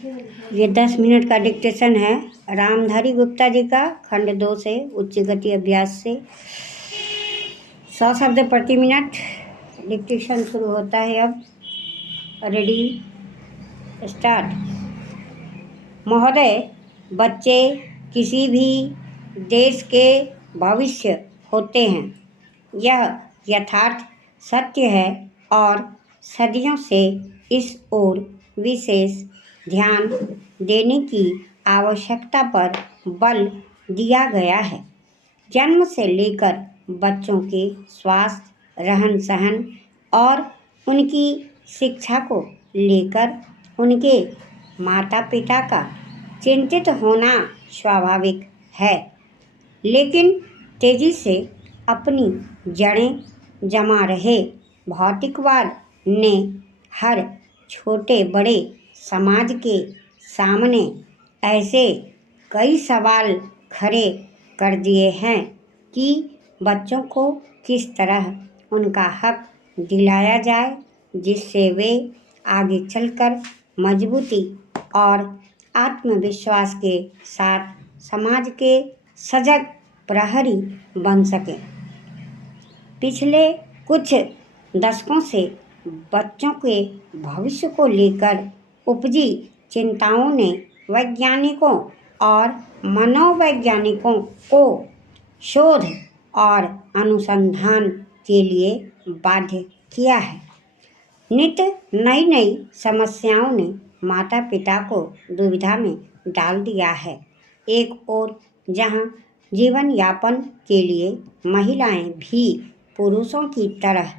ये 10 मिनट का डिक्टेशन है रामधारी गुप्ता जी का, खंड 2 से, उच्च गति अभ्यास से। 100 शब्द प्रति मिनट। डिक्टेशन शुरू होता है अब। Ready, start. महोदय, बच्चे किसी भी देश के भविष्य होते हैं, यह यथार्थ सत्य है और सदियों से इस ओर विशेष ध्यान देने की आवश्यकता पर बल दिया गया है। जन्म से लेकर बच्चों के स्वास्थ्य, रहन सहन और उनकी शिक्षा को लेकर उनके माता पिता का चिंतित होना स्वाभाविक है, लेकिन तेजी से अपनी जड़ें जमा रहे भौतिकवाद ने हर छोटे बड़े समाज के सामने ऐसे कई सवाल खड़े कर दिए हैं कि बच्चों को किस तरह उनका हक दिलाया जाए, जिससे वे आगे चलकर मजबूती और आत्मविश्वास के साथ समाज के सजग प्रहरी बन सकें। पिछले कुछ दशकों से बच्चों के भविष्य को लेकर उपजी चिंताओं ने वैज्ञानिकों और मनोवैज्ञानिकों को शोध और अनुसंधान के लिए बाध्य किया है। नित्य नई नई समस्याओं ने माता पिता को दुविधा में डाल दिया है। एक ओर जहां जीवन यापन के लिए महिलाएं भी पुरुषों की तरह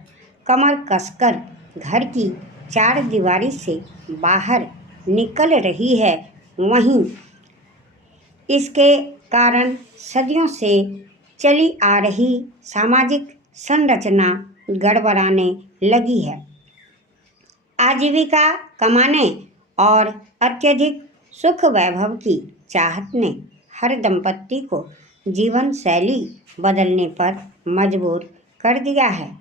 कमर कसकर घर की चार दीवारी से बाहर निकल रही है, वहीं इसके कारण सदियों से चली आ रही सामाजिक संरचना गड़बड़ाने लगी है। आजीविका कमाने और अत्यधिक सुख वैभव की चाहत ने हर दंपत्ति को जीवन शैली बदलने पर मजबूर कर दिया है।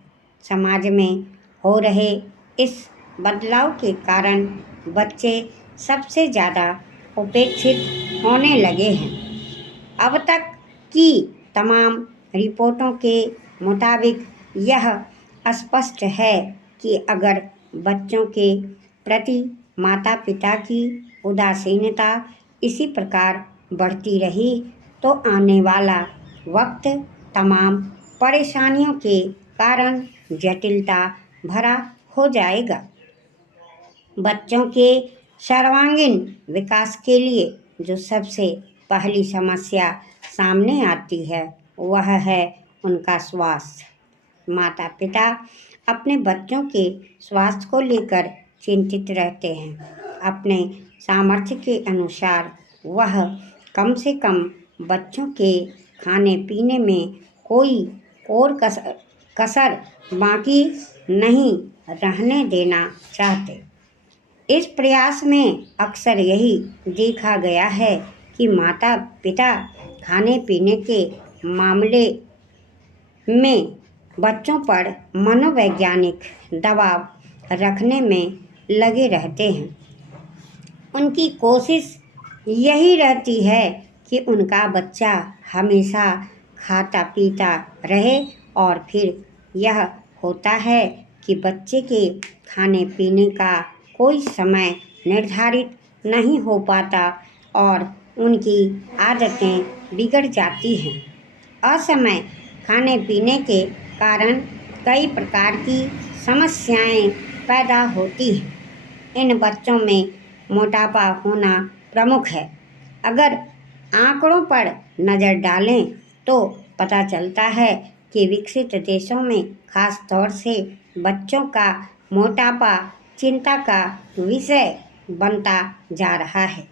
समाज में हो रहे इस बदलाव के कारण बच्चे सबसे ज़्यादा उपेक्षित होने लगे हैं। अब तक की तमाम रिपोर्टों के मुताबिक यह स्पष्ट है कि अगर बच्चों के प्रति माता पिता की उदासीनता इसी प्रकार बढ़ती रही तो आने वाला वक्त तमाम परेशानियों के कारण जटिलता भरा हो जाएगा। बच्चों के सर्वांगीण विकास के लिए जो सबसे पहली समस्या सामने आती है वह है उनका स्वास्थ्य। माता पिता अपने बच्चों के स्वास्थ्य को लेकर चिंतित रहते हैं। अपने सामर्थ्य के अनुसार वह कम से कम बच्चों के खाने पीने में कोई और कसर बाकी नहीं रहने देना चाहते। इस प्रयास में अक्सर यही देखा गया है कि माता पिता खाने पीने के मामले में बच्चों पर मनोवैज्ञानिक दबाव रखने में लगे रहते हैं। उनकी कोशिश यही रहती है कि उनका बच्चा हमेशा खाता पीता रहे और फिर यह होता है कि बच्चे के खाने पीने का कोई समय निर्धारित नहीं हो पाता और उनकी आदतें बिगड़ जाती हैं। असमय खाने पीने के कारण कई प्रकार की समस्याएं पैदा होती हैं। इन बच्चों में मोटापा होना प्रमुख है। अगर आंकड़ों पर नज़र डालें तो पता चलता है कि विकसित देशों में खास तौर से बच्चों का मोटापा चिंता का विषय बनता जा रहा है।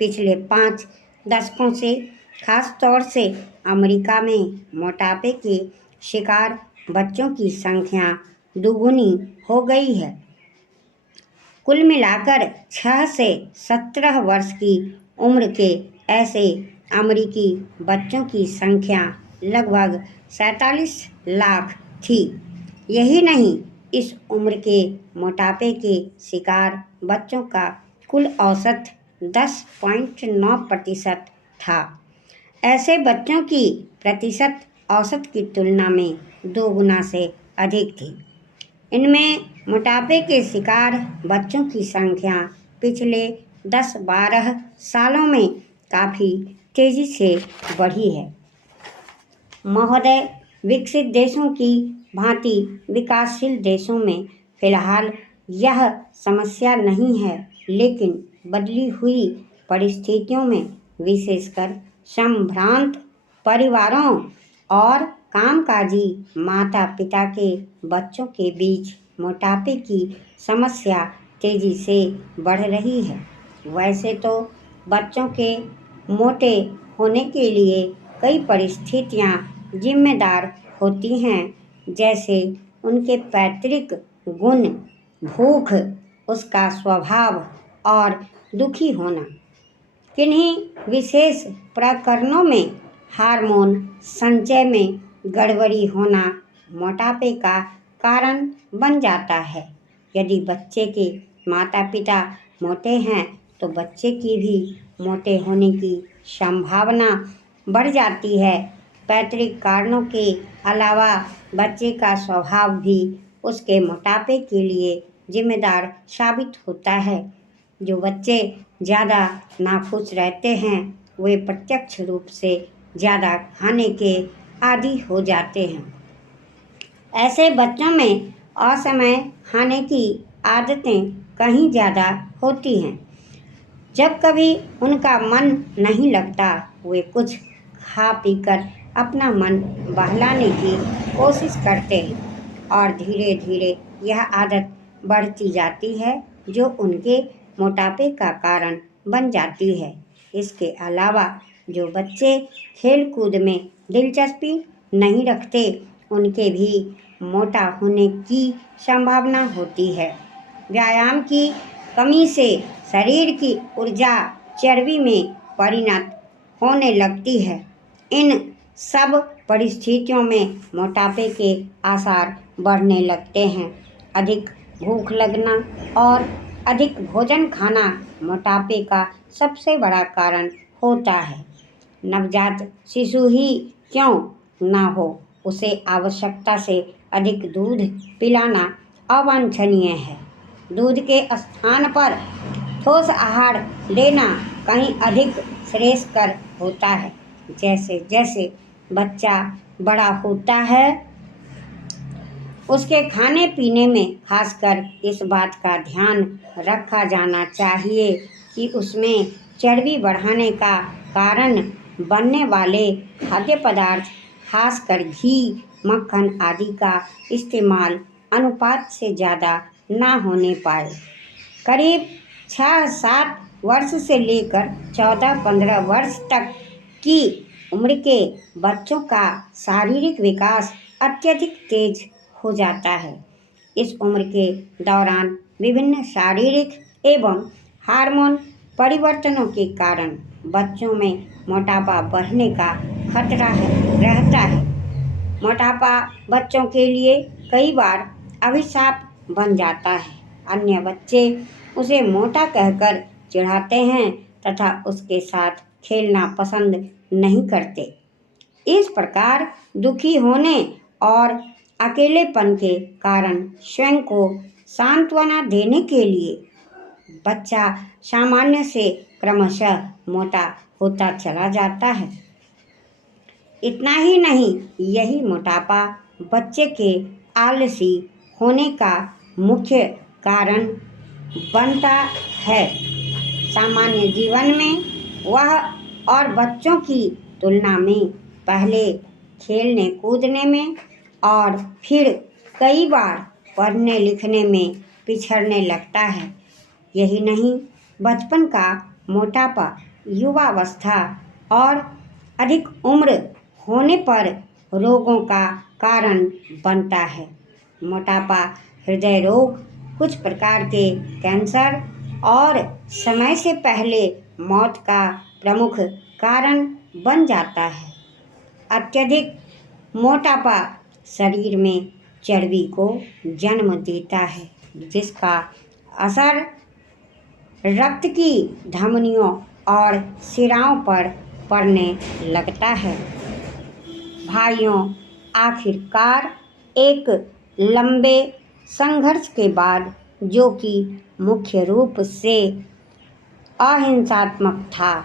पिछले 5 दशकों से खास तौर से अमेरिका में मोटापे के शिकार बच्चों की संख्या दुगुनी हो गई है। कुल मिलाकर 6 से 17 वर्ष की उम्र के ऐसे अमेरिकी बच्चों की संख्या लगभग 47 लाख थी। यही नहीं, इस उम्र के मोटापे के शिकार बच्चों का कुल औसत 10.9% था। ऐसे बच्चों की प्रतिशत औसत की तुलना में 2 गुना से अधिक थी। इनमें मोटापे के शिकार बच्चों की संख्या पिछले 10-12 सालों में काफ़ी तेज़ी से बढ़ी है। महोदय, विकसित देशों की भांति विकासशील देशों में फिलहाल यह समस्या नहीं है, लेकिन बदली हुई परिस्थितियों में विशेषकर संभ्रांत परिवारों और कामकाजी माता-पिता के बच्चों के बीच मोटापे की समस्या तेज़ी से बढ़ रही है। वैसे तो बच्चों के मोटे होने के लिए कई परिस्थितियां जिम्मेदार होती हैं, जैसे उनके पैतृक गुण, भूख, उसका स्वभाव और दुखी होना। किन्हीं विशेष प्रकरणों में हार्मोन संचय में गड़बड़ी होना मोटापे का कारण बन जाता है। यदि बच्चे के माता-पिता मोटे हैं तो बच्चे की भी मोटे होने की संभावना बढ़ जाती है। पैतृक कारणों के अलावा बच्चे का स्वभाव भी उसके मोटापे के लिए जिम्मेदार साबित होता है। जो बच्चे ज़्यादा नाखुश रहते हैं वे प्रत्यक्ष रूप से ज़्यादा खाने के आदी हो जाते हैं। ऐसे बच्चों में असमय खाने की आदतें कहीं ज़्यादा होती हैं। जब कभी उनका मन नहीं लगता वे कुछ खा पीकर अपना मन बहलाने की कोशिश करते हैं और धीरे धीरे यह आदत बढ़ती जाती है जो उनके मोटापे का कारण बन जाती है। इसके अलावा जो बच्चे खेल कूद में दिलचस्पी नहीं रखते उनके भी मोटा होने की संभावना होती है। व्यायाम की कमी से शरीर की ऊर्जा चर्बी में परिणत होने लगती है। इन सब परिस्थितियों में मोटापे के आसार बढ़ने लगते हैं। अधिक भूख लगना और अधिक भोजन खाना मोटापे का सबसे बड़ा कारण होता है। नवजात शिशु ही क्यों ना हो, उसे आवश्यकता से अधिक दूध पिलाना अवांछनीय है। दूध के स्थान पर ठोस आहार लेना कहीं अधिक श्रेयस्कर होता है। जैसे जैसे बच्चा बड़ा होता है उसके खाने पीने में खासकर इस बात का ध्यान रखा जाना चाहिए कि उसमें चर्बी बढ़ाने का कारण बनने वाले खाद्य पदार्थ खासकर घी, मक्खन आदि का इस्तेमाल अनुपात से ज़्यादा ना होने पाए। करीब 6-7 वर्ष से लेकर 14-15 वर्ष तक की उम्र के बच्चों का शारीरिक विकास अत्यधिक तेज हो जाता है। इस उम्र के दौरान विभिन्न शारीरिक एवं हार्मोन परिवर्तनों के कारण बच्चों में मोटापा बढ़ने का खतरा रहता है। मोटापा बच्चों के लिए कई बार अभिशाप बन जाता है। अन्य बच्चे उसे मोटा कहकर चिढ़ाते हैं तथा उसके साथ खेलना पसंद नहीं करते। इस प्रकार दुखी होने और अकेलेपन के कारण स्वयं को सांत्वना देने के लिए बच्चा सामान्य से क्रमशः मोटा होता चला जाता है। इतना ही नहीं, यही मोटापा बच्चे के आलसी होने का मुख्य कारण बनता है। सामान्य जीवन में वह और बच्चों की तुलना में पहले खेलने कूदने में और फिर कई बार पढ़ने लिखने में पिछड़ने लगता है। यही नहीं, बचपन का मोटापा युवावस्था और अधिक उम्र होने पर रोगों का कारण बनता है। मोटापा हृदय रोग, कुछ प्रकार के कैंसर और समय से पहले मौत का प्रमुख कारण बन जाता है। अत्यधिक मोटापा शरीर में चर्बी को जन्म देता है, जिसका असर रक्त की धमनियों और सिराओं पर पड़ने लगता है। भाइयों, आखिरकार एक लंबे संघर्ष के बाद, जो कि मुख्य रूप से अहिंसात्मक था,